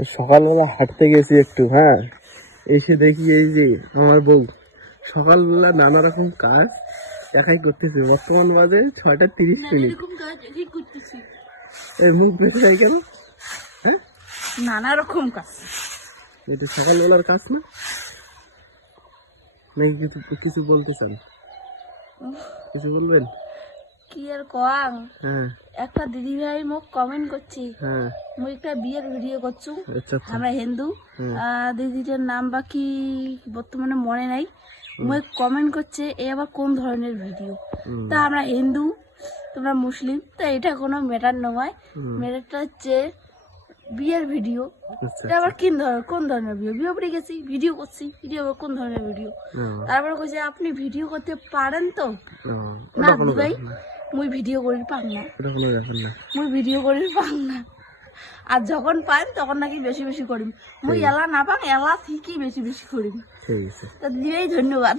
তো সকালবেলা হাঁটতে গেছি একটু, হ্যাঁ, এসে দেখি এই যে আমার বউ সকালবেলা নানা রকম কাজ একাই করতেছে। বর্তমান বাজে 6:30। এই মুখ বেঁচে যায় কেন? হ্যাঁ, নানা রকম কাজ। এটা সকালবেলার কাজ না, নাকি কিছু কিছু বলতে চান? কিছু বলবেন? কি আর কোয়াং, হ্যাঁ একটা দিদি ভাই মোক কমেন্ট করছি, হ্যাঁ, মুই একটা বিয়ের ভিডিও করছু। আচ্ছা আচ্ছা, আমরা হিন্দু, হুম। দিদিটার নাম বা কি বর্তমানে মনে নাই। মুই কমেন্ট করছে এ আবার কোন ধরনের ভিডিও। হুম। তা আমরা হিন্দু, তোমরা মুসলিম, তা এটা কোনো ম্যাটার নয়। ম্যাটারটা হচ্ছে বিয়ের ভিডিও। আচ্ছা এটা আবার কোন ধরনের ভিডিও? বিয়ে পড়ে গেছি, ভিডিও করছি, ভিডিও আবার কোন ধরনের ভিডিও? তারপরে কইছে আপনি ভিডিও করতে পারেন তো? না দিদি ভাই, মুই ভিডিও করি পাং না, মুই ভিডিও করি পাং না। আর যখন পাইম তখন নাকি বেশি বেশি করিম। মুই এলা না পাং, এলা ঠিকই বেশি বেশি করিম। ঠিক আছে। তা দিদি ভাই ধন্যবাদ।